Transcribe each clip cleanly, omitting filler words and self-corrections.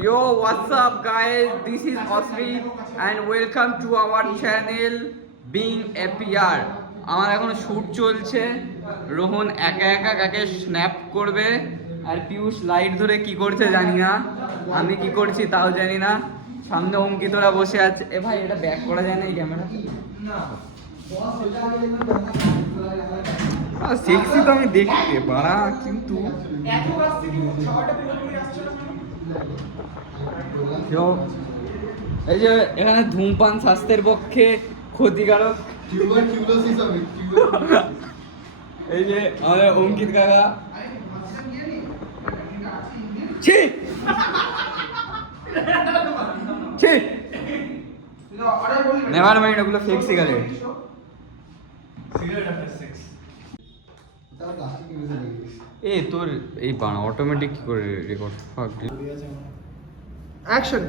Yo, what's up guys? This is Osri and welcome to our channel Being APR. আমার এখন shoot চলছে। রোহন একা একা কাকে স্ন্যাপ করবে আর পিয়ুষ লাইট ধরে কি করছে জানি না, আমি কি করছি তাও জানি না। সামনে অঙ্কিতরা বসে আছে। এ ভাই এটা ব্যাক করা যায় না এই ক্যামেরা? সেক্সি তো আমি দেখতে পারা, কিন্তু এই যে এখানে ধূমপান স্বাস্থ্যের পক্ষে ক্ষতিকারক। এই যে আমাদের অঙ্কিত কাকা, ছি ছি, নেভার মাইন্ড, ওগুলো ফেক সিগারেট। এ তোর এই বানা অটোমেটিক কি করে রেকর্ড? ফাক অ্যাকশন।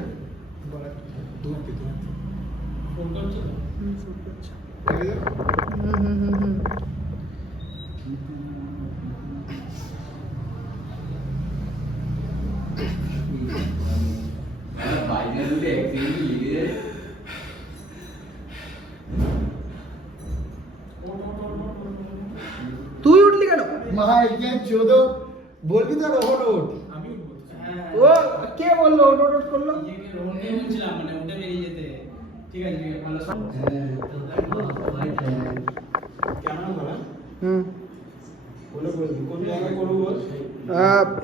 তুই উঠলি কেন? ভাই কে চোদো বলবি তো রোহন ওঠ। আমি উঠবো। ও কে বললো ওঠ ওঠ ওঠ করলো? রোহনকে বলছিলাম, মানে উঠে বেরিয়ে যেতে। ঠিক আছে ঠিক আছে, ভালো। কেমন বলা? বলে বলবি কোন জায়গায় করব বল?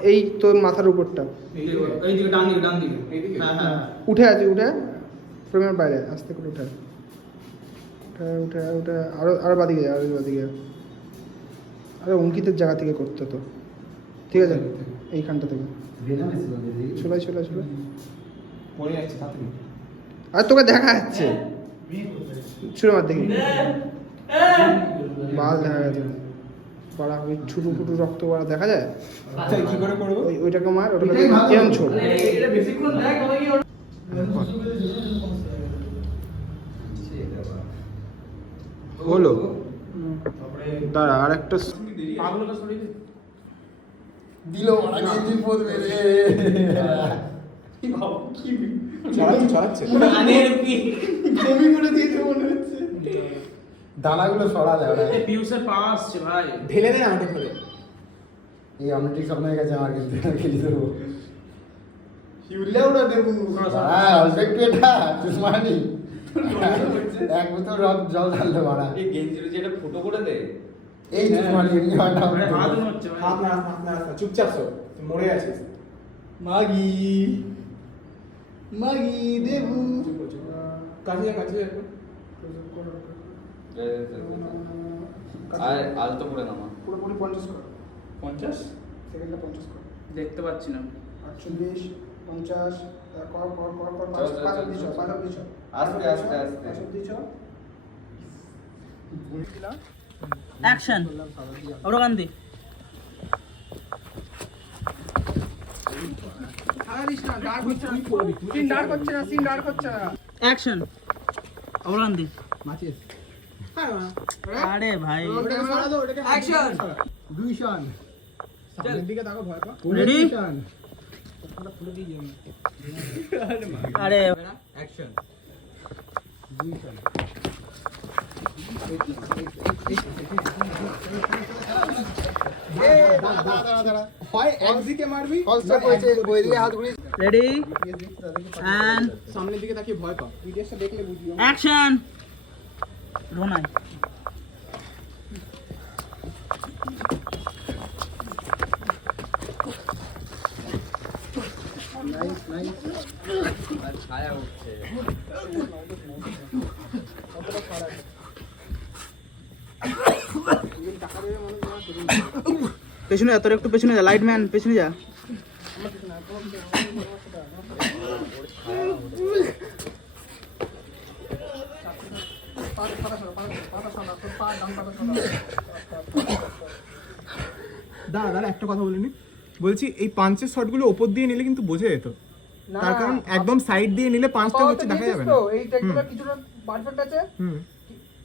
এই তোর মাথার উপরটা। এই দিকে, ডান দিকে, ডান দিকে। হ্যাঁ হ্যাঁ, উঠে আছে, উঠে ফ্রেমের বাইরে আস্তে করে উঠে উঠে উঠে উঠে আরো আরো বাদিকে যা, আরো বাদিকে। আরে অঙ্কিতের জায়গা থেকে করতে তো, ঠিক আছে? এইখানটা থেকে চলে চলে চলে পড়ে যাচ্ছে তাড়াতাড়ি। আর তোকে দেখা যাচ্ছে, ছুড়ে মার দেখি। বাল দেখা গেছে, বাড়া ওই ছুটু ফুটু রক্ত বাড়া দেখা যায়। আচ্ছা কি করে করবো? ওইটাকে মার, ওটাকে এরম ছোট। হলো দাঁড়া, আর একটা পাগলটা সরিয়ে দে। দিল ওরা গেঞ্জি পরবে রে। কি ভাব কি ছড়াচ্ছে আনের কি বমি করে দিয়েছে মনে হচ্ছে। দানাগুলো সরালে ওরা। পিউসের পা আসছে ভাই। ঢেলে দেয় আমাকে ধরে। এই আমি ঠিক স্বপ্ন হয়ে গেছে আমার, কিন্তু খেলি দেবো। হিউলে ওরা দেবো। হ্যাঁ অল্প একটু এটা চুষমানি এক বোতল জল ঢালতে পারা। এই গেঞ্জির যেটা ফুটো করে দে। এই চুষমানি এমনি হয়টা হাত হচ্ছে ভাই। হাত না চুপচাপ শো, মরে আছিস। মাগি মাগি দেবু কাছে যা আর আলতো করে নামা। পুরোপুরি 50 কর, 50 সেকেন্ডটা 50 কর। দেখতে পাচ্ছি না। 48 50 কর কর কর কর, চল, চল, 5 চল, দিছ, চল। 5 দিছ, আস্তে, আস্তে, আস্তে। 5 দিছ। অ্যাকশন। অরগান্দি। আরিস না ডার্ক হচ্ছে না, সিন ডার্ক হচ্ছে না, সিন ডার্ক হচ্ছে না। অ্যাকশন। অরগান্দি। মাছিস আরে ভাই, ওটাকে সরা দাও, ওটাকে অ্যাকশন। দুই শান সামনের দিকে তাকাও, ভয় পা। Ready? শান আরে অ্যাকশন। দুই শান হয় একদিকে মারবি, ওইদিকে হাত ঘুরিয়ে রেডি এন্ড সামনের দিকে তাকিয়ে ভয় পা। ভিডিওটা দেখলে বুঝবি। অ্যাকশন। রোনাই। Nice nice. আর ছায়া উঠছে। পেছনে যা, তোর একটু পেছনে যা, লাইট ম্যান পেছনে যা। দাদা একটা কথা বলিনি, বলছি এই পাঁচের শটগুলো ওপর দিয়ে নিলে কিন্তু বোঝা যেত, তার কারণ একদম সাইড দিয়ে নিলে পাঁচটা হচ্ছে দেখা যাবে না। এই টেকনিকটা কিছুটা পারফেক্ট আছে,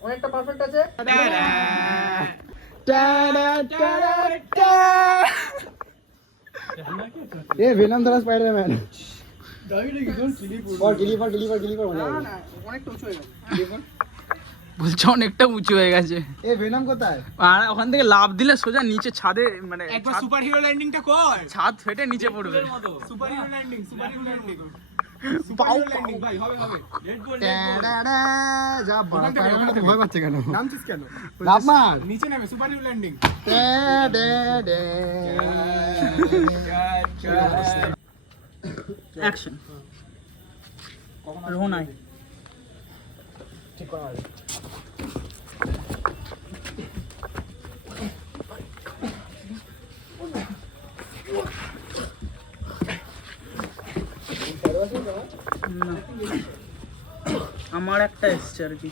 অনেকটা পারফেক্ট আছে। এ ভেনম দ্বারা স্পাইডারম্যান। অনেকটা উঁচু হয়ে গেছে। বলছে অনেকটা উঁচু হয়ে গেছে। এ ভেনাম কোথায়? আর ওখান থেকে লাফ দিলে সোজা নিচে ছাদে মানে একবার সুপার হিরো ল্যান্ডিংটা কর। ছাদ ফেটে নিচে পড়বে। সুপার হিরো ল্যান্ডিং ভাই হবে। যা বাড়া, তার ভয় পাচ্ছে কেন? নামছিস কেন? লাফ মার। নিচে নামে super hero landing. Action. Rohan আয়। আমার একটা এসছে আর কি।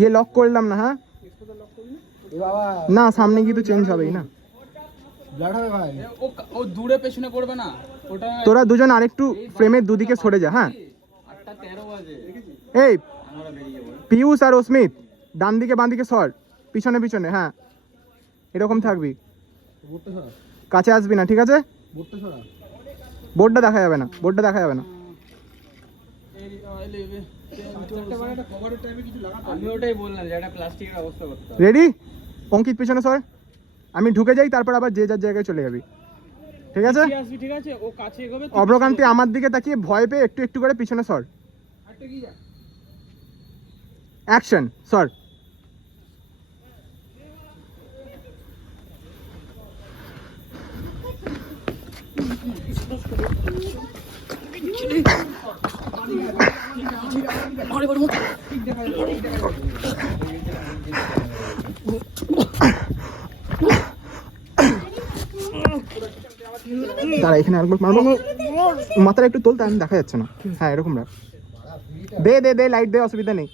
ये লক করলাম না, হ্যাঁ না সামনে গিয়ে তো চেঞ্জ হবেই না। ও দূরে পেছনে করবে না ওটা। তোরা দুজন আরেকটু ফ্রেমের দুদিকে সরে যা। হ্যাঁ 8:13 বাজে। এই আমরা বেরিয়ে যাবো। পিয়ুষ আর অস্মিত ডান দিকে বাঁ দিকে সর, পিছনে পিছনে। হ্যাঁ এরকম থাকবি, কাছে আসবি না, ঠিক আছে? বোর্ডটা দেখা যাবে না, বোর্ডটা দেখা যাবে না। আমি ওটাই বললাম যে একটা প্লাস্টিকের ব্যবস্থা করতে হবে। রেডি? অঙ্কিত পিছনে সর, আমি ঢুকে যাই, তারপর আবার যে যার জায়গায় চলে যাবি, ঠিক আছে? ঠিক আছে, ও কাছে এগোবে। অব্রকান্তি আমার দিকে তাকিয়ে ভয় পেয়ে একটু একটু করে পিছনে সর। অ্যাকশন, সর। তারা এখানে আরেকবার মারবো, মাথাটা একটু তোল, আমি দেখা যাচ্ছে না। হ্যাঁ এরকম রাখ, দে দে দে লাইট দে, অসুবিধা নেই।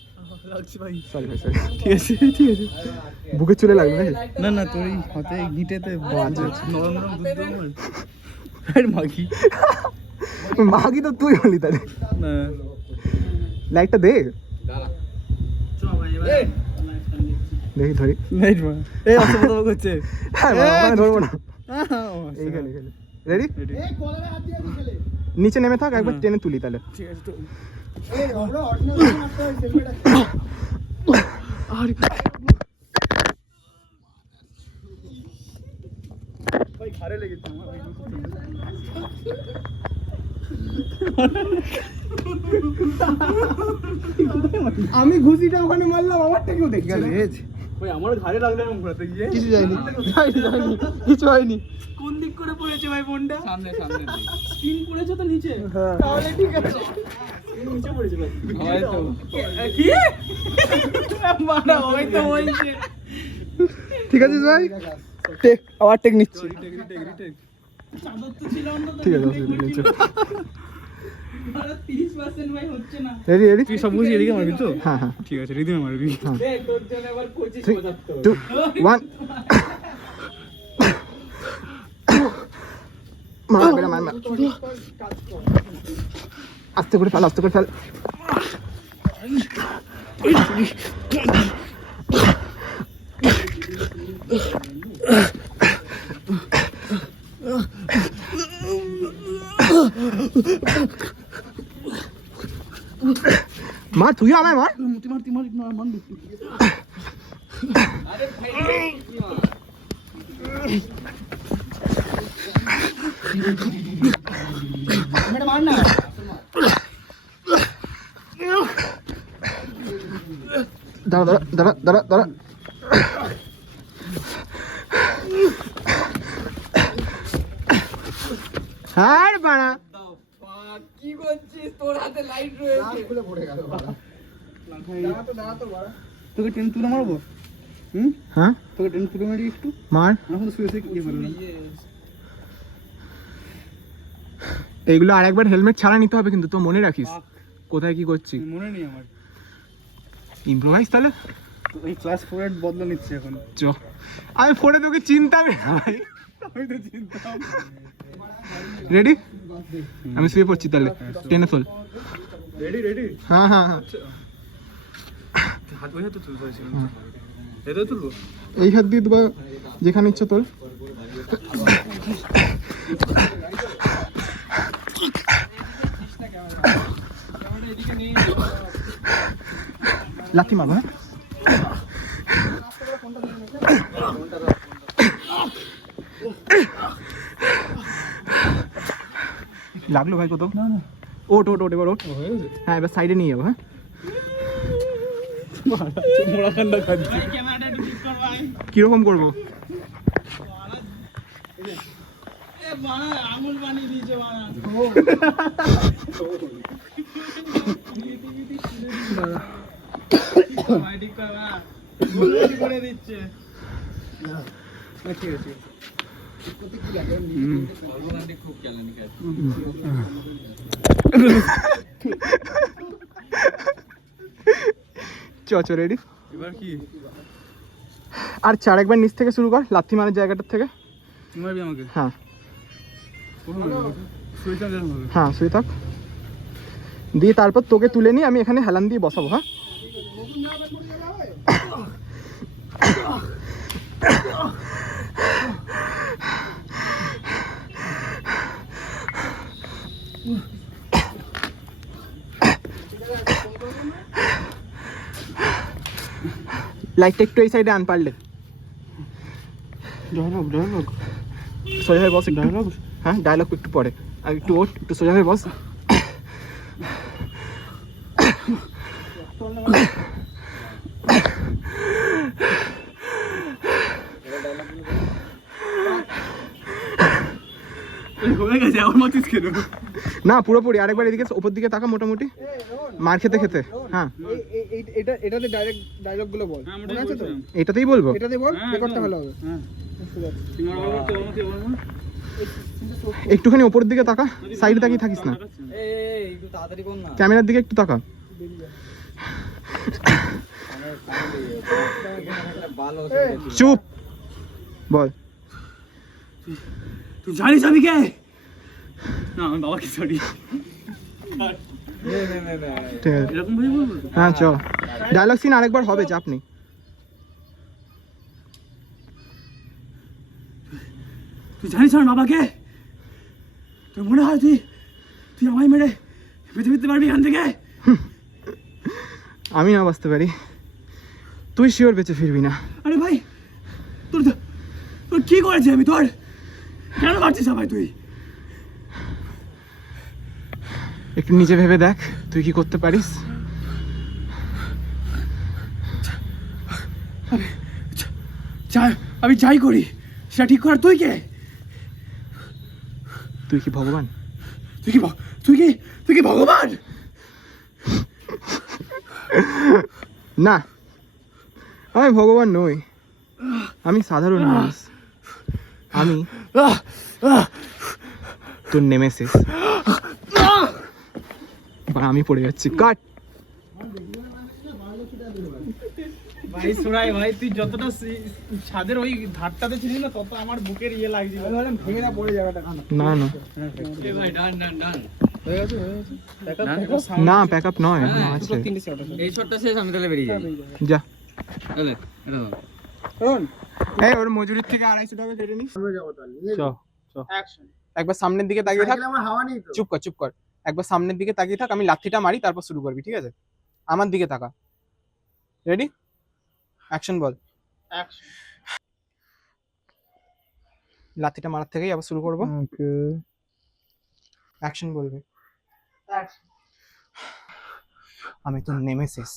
সরি ভাই সরি, ঠিক আছে ঠিক আছে। বুকে চলে লাগলো নাকি? না না, তোর এই হাতে গিটেতে নরম নরম দুধ আমার মাগি। মাগি তো তুই হলি তাহলে। না লাইটটা দে, দেখি ধরি। এই অসুবিধা করছে। হ্যাঁ ওখানে ধরবো না, এইখানে এইখানে। রেডি? নিচে নেমে থাক, একবার টেনে তুলি তাহলে। ঠিক আছে তো। আমি ঘুষিটা ওখানে মারলাম, আমারটা কেউ দেখছে না। ওই আমার ঘাড়ে লাগলো এরকম করতে গিয়ে। কিছু যায়নি, যায়নি, কিছু হয়নি। কোন দিক করে পড়েছে ভাই ফোনটা? সামনে সামনে স্ক্রিন পড়েছে তো নিচে। হ্যাঁ তাহলে ঠিক আছে। নিচে পড়েছে ভাই। হয়তো কি মারা হয়তো হইছে। ঠিক আছে ভাই, টেক আবার টেক নিচ্ছি। চাদর তো ছিল অন্তত। ঠিক আছে নিচে। 30% ভাই হচ্ছে না। Ready ready? তুই সব বুঝিয়ে এদিকে মারবি তো? হ্যাঁ হ্যাঁ, ঠিক আছে, রিদিমে মারবি। দেখ তোর জন্য আবার 25 3 75। 2 1 মার বেটা মার মার, আস্তে করে ফেল, আস্তে করে ফেল। মার, তুইও আমায় মার। আরে ভাই কি মার না, দাঁড়া দাঁড়া দাঁড়া দাঁড়া দাঁড়া। হ্যাঁ বাড়া, কি করছিস? তোর হাতে লাইট রয়েছে। খুলে পড়ে গেল। তোকে টেন তুলে মারবো? হ্যাঁ তোকে টেন তুলে মারি একটু? মার। এখন শুয়ে শুয়ে কি বলবো? এইগুলো আর একবার হেলমেট ছাড়া নিতে হবে কিন্তু, তো মনে রাখিস কোথায় কি করছি। মনে নেই আমার। ইম্প্রোভাইজ তাহলে ওই ক্লাস 4 এর বদলা নিচ্ছে এখন। চ, আমি ফোনে তোকে চিনতাম না ভাই। রেডি? আমি শুয়ে পড়ছি তাহলে, টেনে তোল। Ready ready. হ্যাঁ হ্যাঁ হ্যাঁ, হাত ওই হাতে তুলতে হয়েছিল, এটাই তুলবো। এই হাত দিয়ে দেবো, যেখানে ইচ্ছা তোল। লাথি মারবো, হ্যাঁ? লাগলো ভাই কত? না না, ওট ওট ওট, এবার ওট। হ্যাঁ, এবার সাইডে নিয়ে যাবো। হ্যাঁ, কিরকম করবো? খুব চ্যালেঞ্জ কাজ। চ রেডি? এবার কি আর চার একবার নিচ থেকে শুরু কর, লাথি মারার জায়গাটার থেকে। মারবি আমাকে? হ্যাঁ শুয়ে থাক। হ্যাঁ, শুয়ে থাক। দিয়ে তারপর তোকে তুলে নিয়ে আমি এখানে হেলান দিয়ে বসাবো। হ্যাঁ, লাইটটা একটু এই সাইডে আন পারলে। ডায়লগ ডায়লগ সোজা হয়ে বস। ডায়লগ? হ্যাঁ, ডায়লগ একটু পরে। আর একটু ওঠ, একটু সোজা হয়ে বস। হয়ে গেছে, আমার মাতিস কেন? না, পুরোপুরি আরেকবার এদিকে উপর দিকে তাকা, মোটামুটি মার খেতে খেতে। হ্যাঁ, এটাতে ডাইরেক্ট ডায়লগ গুলো বল, মনে আছে তো? এটাতেই বলবো। এটাতে বল, রেকর্ডটা ভালো হবে। একটুখানি উপরের দিকে তাকা, সাইডে তাকিয়ে থাকিস না। একটু তাড়াতাড়ি কর না। ক্যামেরার দিকে একটু তাকা। চুপ, বল। তুই জানিস আমি কে? না, আমি বাবাকে সরি। ঠিক আছে, এরকম ভাবে বলবো? হ্যাঁ চ। ডায়লগ সিন আরেকবার হবে, চাপ নেই। তুই জানিস আমার বাবাকে? তোর মনে হয় তুই তুই আমায় মেরে বেঁচে ফিরতে পারবি এখান থেকে? আমি না বাঁচতে পারি, তুই শিওর বেঁচে ফিরবি না। আরে ভাই, তোর তোর কি করেছি আমি? তোর কেন মারছিস আমায় তুই? একটু নিজে ভেবে দেখ তুই কি করতে পারিস। আমি যাই করি সেটা ঠিক করার তুই কে? তুই কি ভগবান? তুই কি ভগবান? না, আমি ভগবান নই, আমি সাধারণ মানুষ। আমি তোর নেমেসিস। আমি পড়ে যাচ্ছি, কাট। ভাই সুরাই ভাই, তুই যতটা ছাদের ওই ধারটাতে ছিলি না, তত আমার বুকের ইয়ে লাগছিল। ভেঙে না পড়ে যাওয়াটা। না না ভাই ডান ডান ডান। হয়ে গেছে, হয়ে গেছে। না, প্যাক আপ নয়, এখনো হ্যাঁ, আছে। এই শটটা শেষ, আমি তাহলে বেরিয়ে যাই। যা। তাহলে এটা দাও। শোন, এই ওর মজুরির থেকে 250 টাকা কেটে নিস। আমরা যাবো তাহলে, নিয়ে চ যাবো। অ্যাকশন। একবার সামনের দিকে তাকিয়ে থাক। সাইকেলে আমার হাওয়া নেই তো। চুপ কর, চুপ কর। একবার সামনের দিকে তাকিয়ে থাক, আমি লাঠিটা মারি, তারপর শুরু করবি, ঠিক আছে? আমার দিকে তাকা। রেডি? অ্যাকশন বল। অ্যাকশন। লাঠিটা মারার থেকেই আবার শুরু করব। ওকে। অ্যাকশন বলবি। অ্যাকশন। আমি তো নেমেসিস।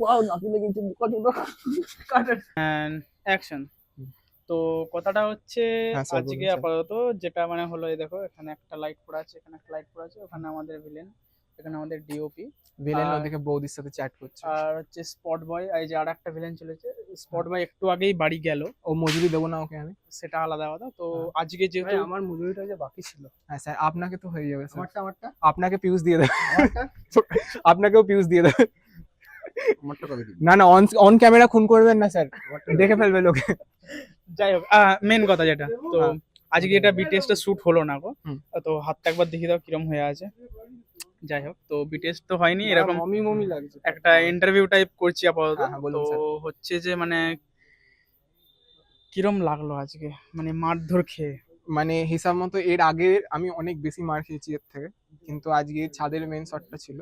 ওয়াও, নাকি লেগেছে মুখটা ছোট। কাট। And action. তো কথাটা হচ্ছে হ্যাঁ, স্যার, আজকে বলুন, স্যার। আপাতত যেটা মানে হলো, এই দেখো এখানে একটা লাইট পড়ে আছে, এখানে একটা লাইট পড়ে আছে, ওখানে আমাদের ভিলেন, এখানে আমাদের ডিওপি, ভিলেন আর- ওদিকে বৌদির সাথে চ্যাট করছে। আর হচ্ছে স্পট বয়। এই যে আর একটা ভিলেন চলেছে, স্পট বয় একটু আগেই বাড়ি গেল, ও মজুরি দেবো না ওকে আমি? সেটা আলাদা কথা। তো হ্যাঁ। আজকে যেহেতু আমার মজুরিটা যে বাকি ছিল, হ্যাঁ স্যার, আপনাকে তো হয়ে যাবে স্যার। আমারটা আপনাকে পিউস দিয়ে দেবে। আপনাকেও পিউস দিয়ে দেবে। আমারটা কবে দিবি? না না, অন ক্যামেরা খুন করবেন না স্যার, দেখে ফেলবে লোকে। যাই হোক, মেন কথা যেটা তো আজকে এটা বিটিএসটা শুট হলো না গো। হুম। তো হাতটা একবার দেখিয়ে দাও কিরম হয়ে আছে। যাই হোক, তো বিটিএস তো হয়নি, এরকম মমি মমি লাগছে। একটা ইন্টারভিউ টাইপ করছি আপাতত। হ্যাঁ, বলুন তো স্যার। হচ্ছে যে মানে কিরম লাগলো আজকে, মানে মারধর খেয়ে? মানে হিসাব মতো এর আগে আমি অনেক বেশি মার খেয়েছি এর থেকে, কিন্তু আজকে ছাদের মেন শটটা ছিল,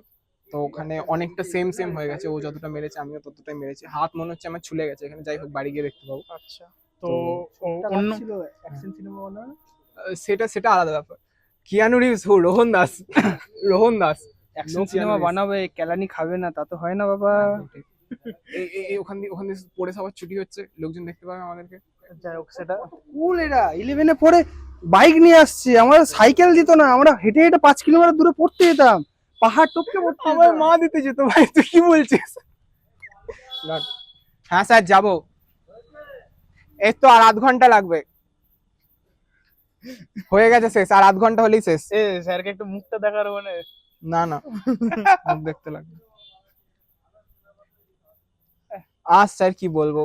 তো ওখানে অনেকটা সেম সেম হয়ে গেছে। ও যতটা মেরেছে আমিও ততটাই মেরেছি। হাত মনে হচ্ছে আমার ছুলে গেছে এখানে। যাই হোক, বাড়ি গিয়ে দেখতে পাবো। আচ্ছা, তো অন্য অ্যাকশন সিনেমা বানানো সেটা সেটা আলাদা ব্যাপার। Keanu Reeves, Rohan Das Rohan Das action cinema বানাবে, কেলানি খাবে না, তা তো হয় না বাবা। ওখান দিয়ে পড়ে সবার ছুটি হচ্ছে, লোকজন দেখতে পাবে আমাদেরকে। যাই হোক, সেটা কুল। এরা 11-এ পড়ে বাইক নিয়ে আসছে, আমরা সাইকেল দিত না, আমরা হেঁটে হেঁটে 5 কিলোমিটার দূরে পড়তে যেতাম, পাহাড় টপকে পড়তে আমার মা দিতে যেত। ভাই তুই কি বলছিস? হ্যাঁ স্যার, যাবো। এই তো আর 8 ঘন্টা লাগবে। হয়ে গেছে শেষ, আর 8 ঘন্টা হলেই শেষ। স্যারকে একটু মুখটা দেখার মানে না না, মুখ দেখতে লাগবে। আজ স্যার কি বলবো।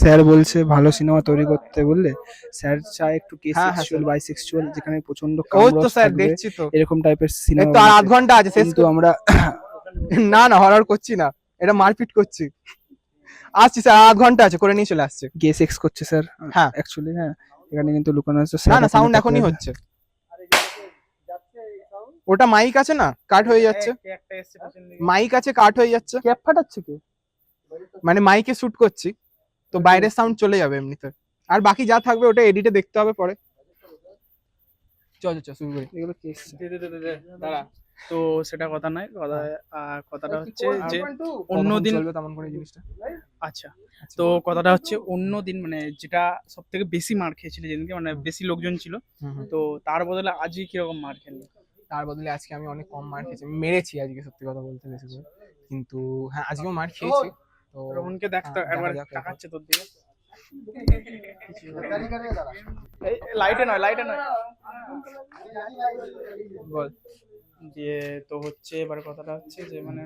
স্যার বলছে ভালো সিনেমা তৈরি করতে, বললে স্যার চায় একটু কেস হ্যাঁ, হ্যাঁ, সেক্সুয়াল বাইসেক্সুয়াল, যেখানে প্রচন্ড ওই তো কামড় স্যার থাকবে, দেখছি তো। এরকম টাইপের এই সিনেমা। তো আর 8 ঘন্টা আছে, শেষ কিন্তু আমরা না না, হরর করছি না, এটা মারপিট করছি। আসছি স্যার, 8 ঘন্টা আছে, করে নিয়ে চলে আসছে। গে সেক্স করছে স্যার। হ্যাঁ। অ্যাকচুয়ালি হ্যাঁ, এখানে কিন্তু লুকানো আছে। না না, সাউন্ড এখনই হচ্ছে। ওটা মাইক আছে না, কাট হয়ে যাচ্ছে। একটা এসছে পেছন দিকে। মাইক আছে, কাট হয়ে যাচ্ছে। ক্যাপ ফাটাচ্ছে কে? মানে মাইকে শুট করছি তো বাইরের সাউন্ড চলে যাবে এমনিতে। আর বাকি যা থাকবে ওটা এডিটে দেখতে হবে পরে। চল চল শুরু করি। এগুলো কেস। দাঁড়া, তো সেটা কথা নয়, কথাটা হচ্ছে যে অন্যদিন চলবে তেমন করে জিনিসটা। আচ্ছা, তো কথাটা হচ্ছে অন্যদিন মানে যেটা সব থেকে বেশি মার খেয়েছিল যেদিনকে, মানে বেশি লোকজন ছিল, তো তার বদলে আজকে কিরকম মার খেললি? তার বদলে আজকে আমি অনেক কম মার খেয়েছি। মেরেছি আজকে, সত্যি কথা বলতে বেশি করে, কিন্তু হ্যাঁ আজকেও মার খেয়েছি। তো রোহনকে দেখতো হ্যাঁ, একবার দেখা যাক তাকাচ্ছে তোর দিকে। এই লাইটে নয়, লাইটে নয়। বল। দিয়ে তো হচ্ছে এবার কথাটা হচ্ছে যে মানে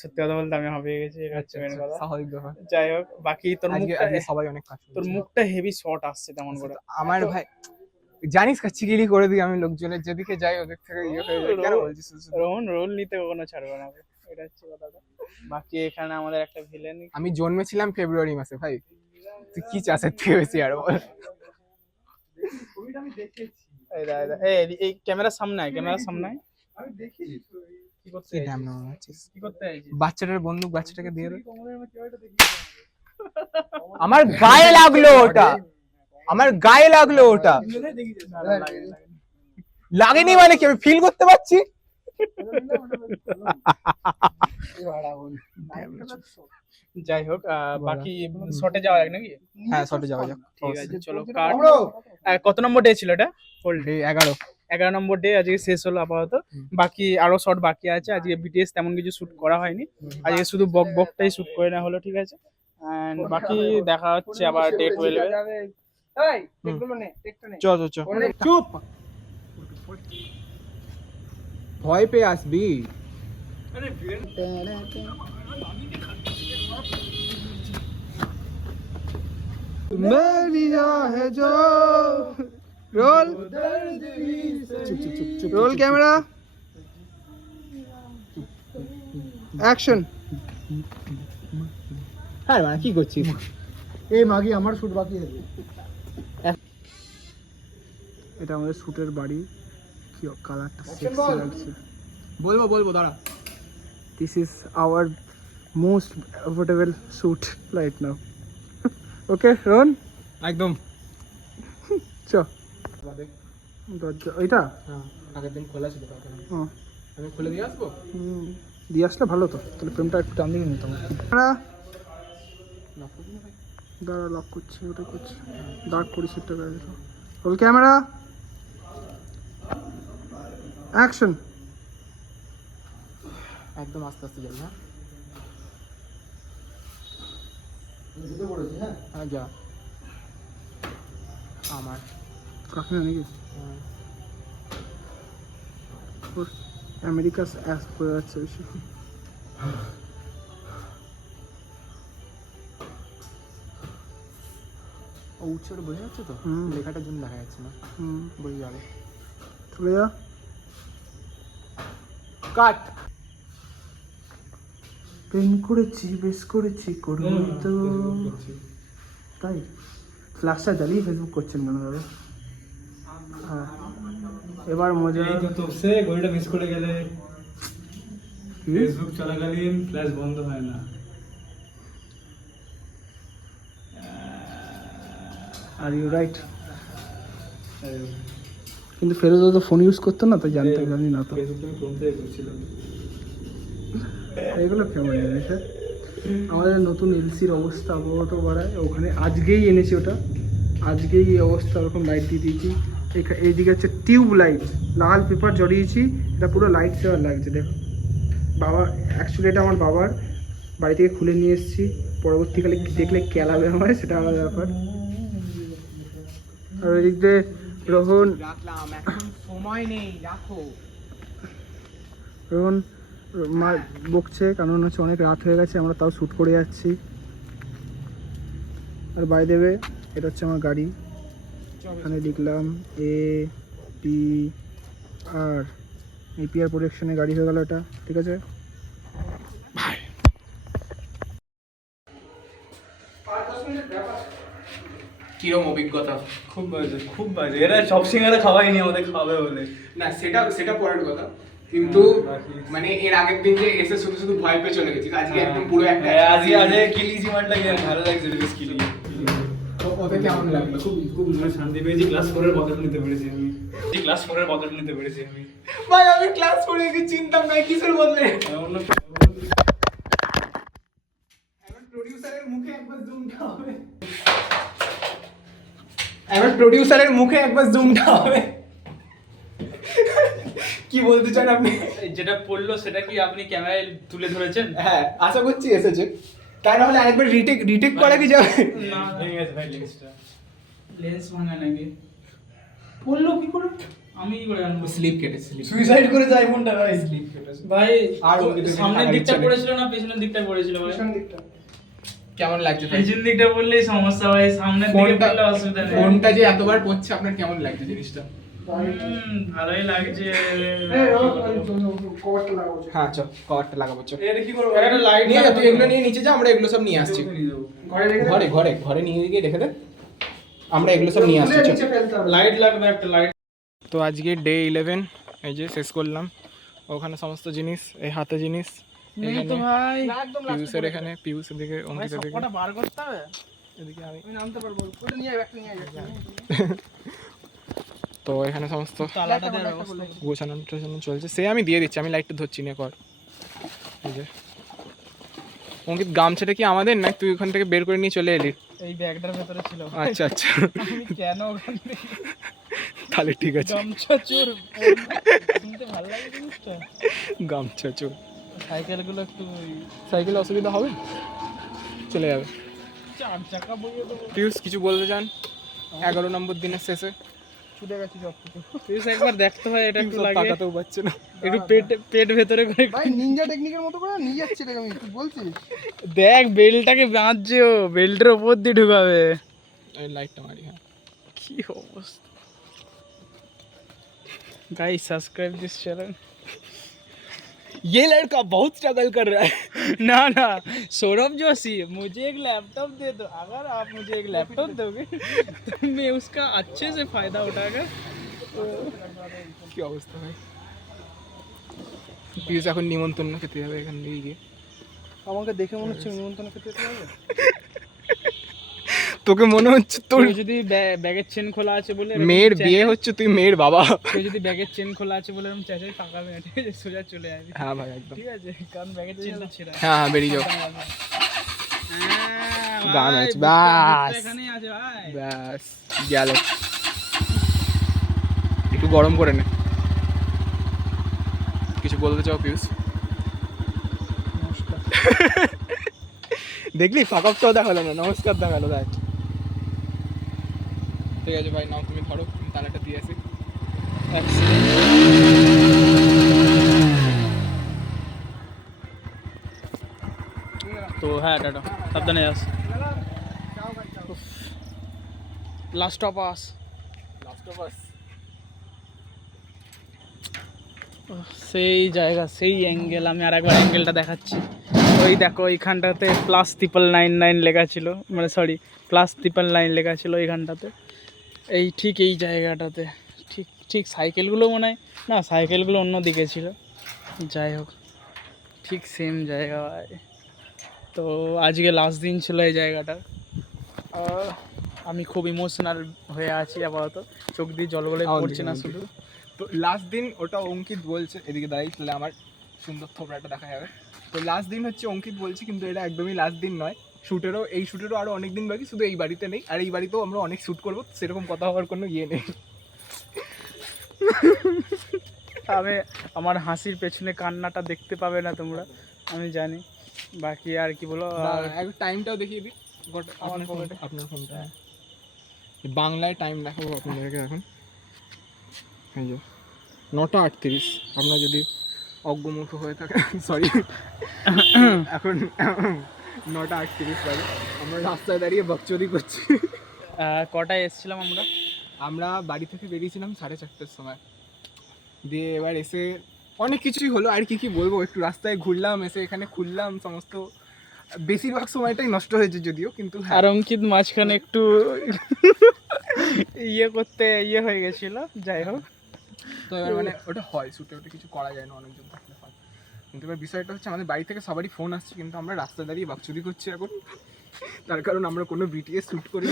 সত্যি কথা বলতে আমি হাঁপিয়ে গেছি, এটা হচ্ছে মেন কথা। স্বাভাবিক ব্যাপার। যাই হোক, বাকি তোর আজকে মুখটা, আজকে সবাই অনেক কাজ তোর করছে। মুখটা হেভি শর্ট আসছে তেমন করে। আমার ভাই জানিস চিকিলি করে দিই আমি, লোকজনের যেদিকে যাই ওদের থেকে ইয়ে হয়ে যায়। কেন বলছিস? রোহন রোল নিতে কখনো ছাড়বে না, এটা হচ্ছে কথাটা। বাকি এখানে আমাদের একটা ভিলেন। আমি জন্মেছিলাম ফেব্রুয়ারি মাসে, ভাই তুই কি চাস এর থেকে বেশি আর বল। এই ক্যামেরার সামনে আয়, ক্যামেরার সামনে আয়। কি করতে কি চাইছিস? damn নাম আছিস? কি করতে চাইছিস? বাচ্চাটার বন্দুক বাচ্চাটাকে দিয়ে দে। আমার গায়ে লাগলো ওটা, আমার গায়ে লাগলো ওটা। লাগেনি মানে কি, আমি ফিল করতে পারছি। যাই হোক, বাকি শর্টে যাওয়া যাক নাকি? হ্যাঁ শর্টে যাওয়া যাক। ঠিক আছে, চলো। কত নম্বর ডে ছিল এটা? এই 11 11 নম্বর ডে আজকে শেষ হলো আপাতত। বাকি আরো শর্ট বাকি আছে। আজকে বিটিএস তেমন কিছু শুট করা হয়নি, আজকে শুধু বক বকটাই শুট করে নেওয়া হলো, ঠিক আছে। এন্ড বাকি দেখা হচ্ছে আবার ডে 12 চ চ চ। চুপ, ভয় পেয়ে আসবি। Roll roll camera, action. হ্যাঁ মানে কি করছিস? এই মাগি আমার শুট বাকি আছে। এটা আমাদের শুটের বাড়ি, কি কালারটা সেক্সি লাগছে। বলবো দাঁড়া। This is our most affordable suit right now. Okay, Ron? একদম। চ দরজা ওইটা হ্যাঁ, আগের দিন খোলা ছিল, হ্যাঁ আমি খুলে দিয়ে আসবো। দিয়ে আসলে ভালো তো, তাহলে ফ্রেমটা একটু টান দিকে নিতাম। দাঁড়া, লক করছি, ওটা করছি, ডার্ক করি সেটটা করে দিল। Roll camera, action. একদম আস্তে আস্তে যাবি। হ্যাঁ জুতো পড়েছি। হ্যাঁ হ্যাঁ যা। আমার কাকি না নাকি আমেরিকা অ্যাস করে যাচ্ছে বেশি। ও উচ্চটা বোঝা যাচ্ছে তো, লেখাটার জন্য দেখা যাচ্ছে না, বোঝা যাবে। চলে যা। কাট। প্রেম করেছি, বেশ করেছি, করবই তো। তাই ফ্ল্যাশটা জ্বালিয়ে ফেসবুক করছেন কেন দাদা? হ্যাঁ, এবার মজা। এই তো তোপসে ঘড়িটা মিস করে গেলে। ফেসবুক চলাকালীন ফ্ল্যাশ বন্ধ হয় না। Are you right. কিন্তু ফেরোজ তো ফোন ইউজ করতো না, তো জানতে জানি না তো। ফেসবুক আমি ফোন থেকে করছিলাম। এগুলো কেমন জিনিস? আমাদের নতুন এলসির অবস্থা আবহাওয়াটা বাড়ায়, ওখানে আজকেই এনেছি ওটা, আজকেই এই অবস্থা, ওরকম লাইট দিয়ে দিয়েছি। এইদিকে হচ্ছে টিউব লাইট, লাল পেপার জড়িয়েছি, এটা পুরো লাইট দেওয়ার লাগছে। দেখো বাবা, অ্যাকচুয়ালি এটা আমার বাবার বাড়ি থেকে খুলে নিয়ে এসেছি, পরবর্তীকালে দেখলে কেলাবে আমায়, সেটা আমার ব্যাপার। আর ওই দিক দিয়ে রোহন, রাখলাম, এখন সময় নেই, রাখো। রোহন মা বকছে, কারণ হচ্ছে অনেক রাত হয়ে গেছে, আমরা তাও শ্যুট করে যাচ্ছি। আর বাই দেবে, এটা হচ্ছে আমার গাড়ি, এখানে লিখলাম APR, APR প্রোডাকশনের গাড়ি হয়ে গেল এটা, ঠিক আছে। কিরম অভিজ্ঞতা? খুব বাজে, খুব বাজে। এরা চপ সিঙ্গারা খাওয়াইনি আমাদের, খাবে বলে। না সেটা পরের কথা, কিন্তু মানে এর আগের দিন যে এসে শুধু শুধু ভয় পেয়ে চলে গেছিস, আজকে একদম পুরো একটা আজকে কিলিজি মারটা ভালো লাগছে, বেশ কিলি। ওতে কেমন লাগলো? খুব খুব মানে শান্তি পেয়েছি। ক্লাস 4 এর বদল নিতে পেরেছি আমি। ক্লাস 4 এর বদল নিতে পেরেছি আমি। ভাই আমি ক্লাস 4 এ কি চিনতাম না, কিসের বদলে? অন্য এবার প্রোডিউসারের মুখে একবার জুমটা হবে। এবার প্রোডিউসারের মুখে একবার জুমটা হবে। কি বলতে চান আপনি? যেটা পড়লো সেটা কি আপনি ক্যামেরায় তুলে ধরেছেন? হ্যাঁ, আশা করছি এসেছে। তাই না হলে আরেকবার রিটেক করা কি যাবে? না, ভেঙে গেছে ভাই লেন্সটা। লেন্স ভাঙা নাকি? পড়লো কি করে? আমি কি করে জানবো? স্লিপ কেটেছে, স্লিপ। সুইসাইড করেছে আইফোনটা ভাই, স্লিপ কেটেছে। ভাই আর তো ওদিকে সামনের থাকার দিকটা ইচ্ছা নেই। পড়েছিল না পেছনের দিকটা পড়েছিল ভাই? কেমন লাগছে ভাই? পেছন দিকটা পড়লেই সমস্যা ভাই, সামনের দিকে পড়লে অসুবিধা নেই। ফোনটা যে এতবার পড়ছে, আপনার কেমন লাগছে জিনিসটা? ভালোই লাগছে। হ্যাঁ চল, কভারটা লাগাবো চল। এটা কি করব? একটা লাইট নিয়ে যা, তুই এগুলো নিয়ে নিচে যা, আমরা এগুলো সব নিয়ে আসছি। ঘরে নিয়ে গিয়ে রেখে দে, আমরা এগুলো সব নিয়ে আসছি চল। লাইট লাগবে, একটা লাইট। তো আজকে ডে 11 এই যে শেষ করলাম। ওখানে সমস্ত জিনিস, এই হাতে জিনিস, নেই তো ভাই। পিউসের এখানে, পিউসের দিকে, অঙ্কিতের দিকে, সবকটা বার করতে হবে। এদিকে আমি। নামতে পারবো, ওটা নিয়ে ব্যাগটা নিয়ে যাই। তো এখানে সমস্ত তালাটা দেওয়ার ব্যবস্থা। গোছানো টোছানো চলছে, সে আমি দিয়ে দিচ্ছি, আমি লাইটটা ধরছি না কর। এই যে অঙ্কিত, গামছাটা কি আমাদের, না তুই ওখান থেকে বের করে নিয়ে চলে এলি? এই ব্যাগটার ভেতরে ছিল। আচ্ছা আচ্ছা, আমি কেন ওখান থেকে তাহলে ঠিক আছে। গামছা চোর শুনতে ভালো লাগে জিনিসটা। গামছা চোর। সাইকেলগুলো একটু সাইকেলে অসুবিধা হবে, চলে যাবে। 4 চাকা বইয়ে দেবো। পিউস কিছু বলতে চান 11 নম্বর দিনের শেষে? ছুটে গেছি সব কিছু। প্লিজ একবার দেখতে হয়, এটা একটু পিউস লাগে, তাকাতেও পাচ্ছে না। একটু পেট ভেতরে করে ভাই নিনজা টেকনিকের মতো করে নিয়ে যাচ্ছে এটাকে, আমি তুই বলছিস? দেখ, বেলটাকে বাঁধছে, ও বেল্টের ওপর দিয়ে ঢুকাবে। এই লাইটটা মারি। হ্যাঁ, কি অবস্থা। Guys subscribe this channel. ये लड़का बहुत स्ट्रगल कर रहा है। ना ना, सौरभ जोशी, मुझे एक लैपटॉप दे दो। अगर आप मुझे एक लैपटॉप दोगे तो मैं उसका अच्छे से फायदा उठाकर। কি অবস্থা ভাই? পিউস এখন নিমন্ত্রণ খেতে যাবে এখান থেকে গিয়ে। আমাকে দেখে মনে হচ্ছে নিমন্ত্রণ খেতে যেতে হবে। তোকে মনে হচ্ছে তোর কেউ যদি ব্যাগের চেন খোলা আছে বলে মেয়ের বিয়ে হচ্ছে, তুই মেয়ের বাবা। কেউ যদি ব্যাগের চেন খোলা আছে বলে এরকম চেঁচাই তাকাবে না, ঠিক আছে? সোজা চলে যাবি, হ্যাঁ ভাই একদম। ঠিক আছে? কারণ ব্যাগের চেনটা ছেঁড়া। হ্যাঁ হ্যাঁ, বেরিয়ে যাও। হ্যাঁ, গান ভাই, আছে, বুকটা ব্যাস এখানেই আছে ভাই। ব্যাস গেল। একটু গরম করে নে। কিছু বলতে চাও পিউস? দেখলি ফাঁকাপটাও দেখালো না, নমস্কার দেখালো। দেখ, ঠিক আছে ভাই, নাও তুমি ধরো, আমি তালাটা দিয়ে আসি। তো হ্যাঁ, টাটা, সাবধানে যাস। Last of us. সেই জায়গা, সেই অ্যাঙ্গেল, আমি আর একবার অ্যাঙ্গেলটা দেখাচ্ছি। ওই দেখো এইখানটাতে +999 লেখা ছিল, মানে সরি +999 লেখা ছিল এইখানটাতে, এই ঠিক এই জায়গাটাতে। ঠিক ঠিক সাইকেলগুলো মনে হয় না, সাইকেলগুলো অন্য দিকে ছিল, যাই হোক ঠিক সেম জায়গায়। তো আজকে লাস্ট দিন ছিল এই জায়গাটার। আমি খুব ইমোশনাল হয়ে আছি আপাতত, চোখ দিয়ে জল বলে পড়ছে না শুধু। তো লাস্ট দিন ওটা অঙ্কিত বলছে, এদিকে দাঁড়িয়ে তাহলে আমার সুন্দর থোবড়াটা দেখা যাবে। তো লাস্ট দিন হচ্ছে অঙ্কিত বলছে, কিন্তু এটা একদমই লাস্ট দিন নয়। এই শ্যুটেরও আরও অনেক দিন বাকি, শুধু এই বাড়িতে নেই, আর এই বাড়িতেও আমরা অনেক শ্যুট করবো, সেরকম কথা হওয়ার কোনো ইয়ে নেই। আমি আমার হাসির পেছনে কান্নাটা দেখতে পাবে না তোমরা, আমি জানি। বাকি আর কি বলো, একটু টাইমটাও দেখিয়ে দিই। আমার পকেটে আপনার ফোনটা বাংলায় টাইম দেখাবো আপনাদেরকে এখন। এই যে 9:38, আপনারা যদি অজ্ঞমুখ হয়ে থাকে, সরি, এখন 9:38 বাজে। আমরা রাস্তায় দাঁড়িয়ে বকচুরি করছি। কটায় এসেছিলাম আমরা? আমরা বাড়ি থেকে বেরিয়েছিলাম 4:30টার সময়, দিয়ে এবার এসে অনেক কিছুই হলো, আর কি বলবো, একটু রাস্তায় ঘুরলাম, এসে এখানে খুললাম, সমস্ত বেশিরভাগ সময়টাই নষ্ট হয়েছে যদিও, কিন্তু আর অঙ্কিত মাঝখানে একটু ইয়ে হয়ে গেছিল, যাই হোক। তো এবার মানে ওটা হয়, শুটে ওটা কিছু করা যায় না, অনেকজন থাকলে হয়। কিন্তু এবার বিষয়টা হচ্ছে আমাদের বাড়ি থেকে সবারই ফোন আসছে, কিন্তু আমরা রাস্তায় দাঁড়িয়ে বাকচুরি করছি এখন, তার কারণ আমরা কোনো বিটিএস শ্যুট করি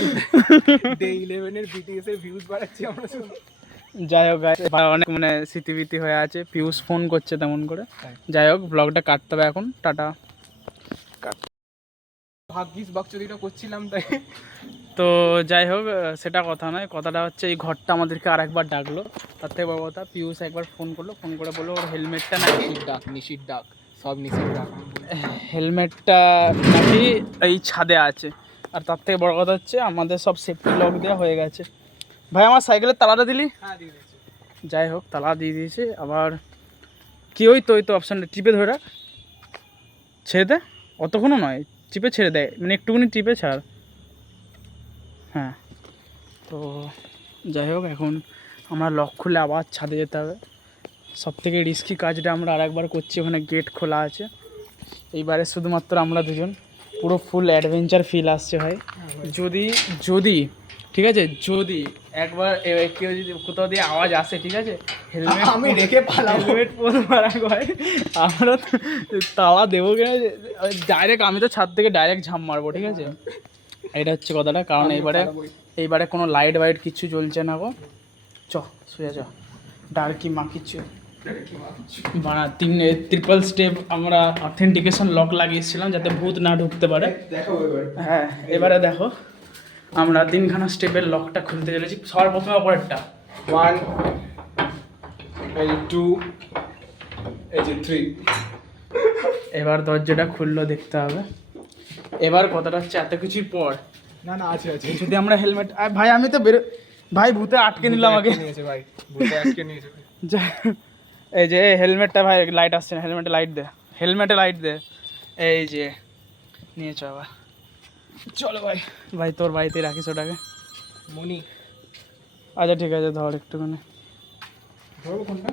ডে 11-এর বিটিএস এর ভিউজ বাড়াচ্ছি আমরা শুধু। যাই হোক অনেক মানে স্মৃতিবিতি হয়ে আছে, পিউষ ফোন করছে তেমন করে। যাই হোক ব্লগটা কাটতে হবে এখন, টাটা। ভাগ্যিস বাকচুরিটা করছিলাম তাই। তো যাই হোক সেটা কথা নয়, কথাটা হচ্ছে এই ঘরটা আমাদেরকে আর একবার ডাকলো। তার থেকে বড় কথা, পিউষ একবার ফোন করলো, ফোন করে বললো ওর হেলমেটটা নাকি নিশির ডাক, সব নিশির ডাক, হেলমেটটা নাকি এই ছাদে আছে। আর তার থেকে বড় কথা হচ্ছে আমাদের সব সেফটি লক দেওয়া হয়ে গেছে। ভাই আমার সাইকেলের তালাটা দিলি? হ্যাঁ দিয়ে দিচ্ছি। যাই হোক তালা দিয়ে দিয়েছে। আবার কি ওই তো অপশানটা টিপে ধরে রাখ, ছেড়ে দে, অতক্ষণও নয়, টিপে ছেড়ে দেয়, মানে একটুখানি টিপে ছাড়। হ্যাঁ, তো যাই হোক এখন আমরা লক খুলে আবার ছাদে যেতে হবে। সব থেকে রিস্কি কাজটা আমরা আরেকবার করছি, ওখানে গেট খোলা আছে। এইবারে শুধুমাত্র আমরা দুজন, পুরো ফুল অ্যাডভেঞ্চার ফিল আসছে ভাই। যদি ঠিক আছে, যদি একবার কেউ যদি কোথাও দিয়ে আওয়াজ আসে, ঠিক আছে, হেলমেট আমি রেখে পালাবো, হেলমেট পরে মারা হয়, আমরা তালা দেবো কিনা ডাইরেক্ট, আমি তো ছাদ থেকে ডাইরেক্ট ঝাঁপ মারবো, ঠিক আছে, এটা হচ্ছে কথাটা। কারণ এইবারে কোনো লাইট ওয়াইট কিছু জ্বলছে না গো। শুয়ে চ, ডার্কি মাখিচ্ছ বানা 3 স্টেপ আমরা অথেন্টিকেশন লক লাগিয়েছিলাম যাতে ভূত না ঢুকতে পারে। হ্যাঁ, এবারে দেখো আমরা 3খানা স্টেপের লকটা খুলতে চলেছি। সবার প্রথমে অপরেরটা 1, এই 2, এই যে 3। এবার দরজাটা খুললো, দেখতে হবে। এবার কথাটা হচ্ছে এত কিছুর পর, না আছে যদি আমরা হেলমেট, ভাই আমি তো ভাই ভূতে আটকে নিলাম আগে, নিয়েছে ভাই, ভূতে আটকে নিয়েছে। এই যে হেলমেটটা, ভাই লাইট আসছে না, হেলমেটে লাইট দে, এই যে নিয়েছো আবার। চলো ভাই তোর বাড়িতে রাখিস ওটাকে মনি। আচ্ছা ঠিক আছে, ধর একটুখানি ধরো কোনটা।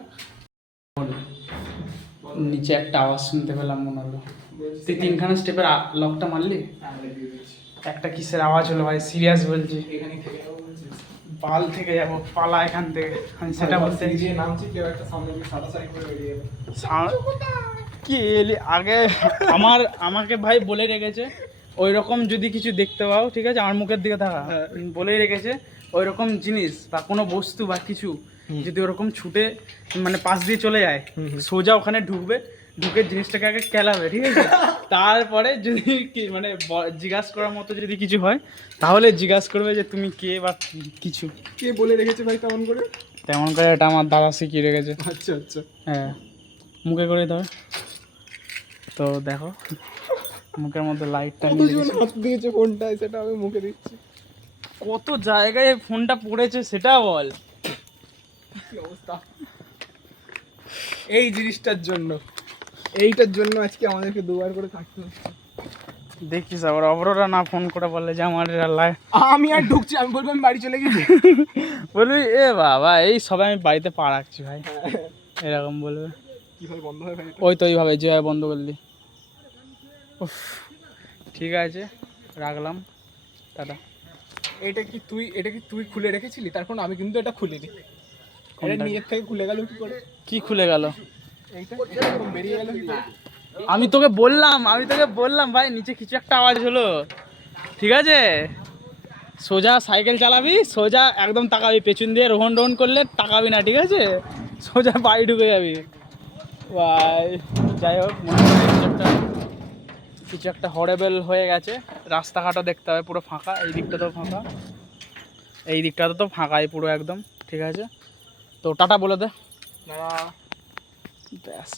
নিচে একটা আওয়াজ শুনতে পেলাম, মনে হলো তুই 3খানা স্টেপের লকটা মারলি, একটা কিসের আওয়াজ হলো ভাই, সিরিয়াস বলছি, এখানে থেকে যাবো বলছিস? পাল থেকে যাবো, পালা এখান থেকে, আমি সেটা বলতে যে নামছি, কেউ একটা সামনে দিয়ে সাদা শাড়ি পরে বেরিয়ে যাবে। কি আগে আমাকে ভাই বলে রেখেছে, ওই রকম যদি কিছু দেখতে পাও, ঠিক আছে, আমার মুখের দিকে থাকা, বলেই রেখেছে ওই রকম জিনিস বা কোনো বস্তু বা কিছু যদি ওরকম ছুটে মানে পাশ দিয়ে চলে যায়, সোজা ওখানে ঢুকে জিনিসটাকে আগে কেলাবে, ঠিক আছে, তারপরে যদি কি মানে জিজ্ঞাসা করার মতো যদি কিছু হয়, তাহলে জিজ্ঞাসা করবে যে তুমি কে বা কিছু। কে বলে রেখেছে ভাই তেমন করে? এটা আমার দাদা শিখিয়ে রেখেছে। আচ্ছা। হ্যাঁ, মুখে করে ধর, তো দেখো মুখের মধ্যে লাইটটা হাত দিয়েছে ফোনটায়, সেটা আমি মুখে দিচ্ছি। কত জায়গায় ফোনটা পড়েছে সেটা বল। কি অবস্থা এই জিনিসটার জন্য, এইটার জন্য আজকে আমাদেরকে 2বার করে কাটতে হচ্ছে। দেখছিস আবার অপররা না ফোন করে বললে যে আমার লাইভ আমি আর ঢুকছি, আমি বলবো আমি বাড়ি চলে গেছি। বলবি এ বাবা এই সবাই আমি বাড়িতে পা রাখছি ভাই, এরকম বলবে। কিভাবে বন্ধ হয় ভাই? ওই তো ওইভাবে যেভাবে বন্ধ করলি। উফ, ঠিক আছে রাখলাম, টাটা। এটা কি তুই খুলে রেখেছিলি? তারপর আমি কিন্তু এটা খুলিনি, এটা কোনটা? নিজের থেকে খুলে গেল কি করে? কি খুলে গেল? এইটা এরকম বেরিয়ে গেল কি করে? আমি তোকে বললাম ভাই নিচে কিছু একটা আওয়াজ হলো, ঠিক আছে? সোজা সাইকেল চালাবি, সোজা একদম তাকাবি পেছন দিয়ে, রোহন রোহন করলে তাকাবি না, ঠিক আছে? সোজা বাড়ি ঢুকে যাবি ভাই। যাই হোক, মনে হয় কিছু একটা হরেবেল হয়ে গেছে। রাস্তাঘাটও দেখতে হবে পুরো ফাঁকা, এই দিকটাতেও ফাঁকা, এই দিকটাতে তো ফাঁকাই পুরো একদম, ঠিক আছে? তো টাটা বলে দে। দাঁড়া। ব্যাস।